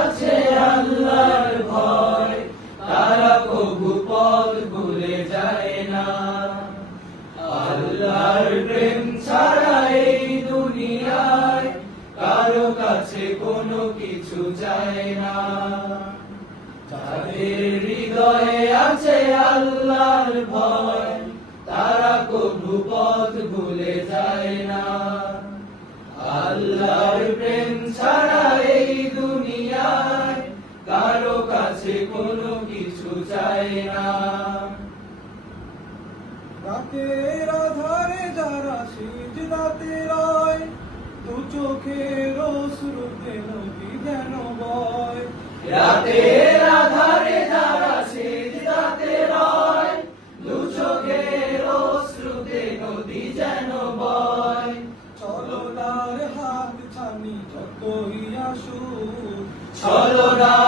আছে আল্লাহর ভয়, তারা কবু ভুলে যায় না। আল্লাহর প্রেম ছাড়া দুনিয়ায় কারও কাছে কোনো কিছু যায় না। যাদের হৃদয়ে আছে আল্লাহর ভয়, তারা কবু পথ ভুলে যায় না। কাছে কোনো কিছু চায় না। রাতের আধারে যারা সিজদাতে রয় দু চোখের অশ্রুতে নদী যেন বয়। রাতের আধারে যারা সিজদাতে রয় দু চোখের অশ্রুতে নদী যেন বয়। চলো তার হাত ছানি যতই ছলনার হাত ছানি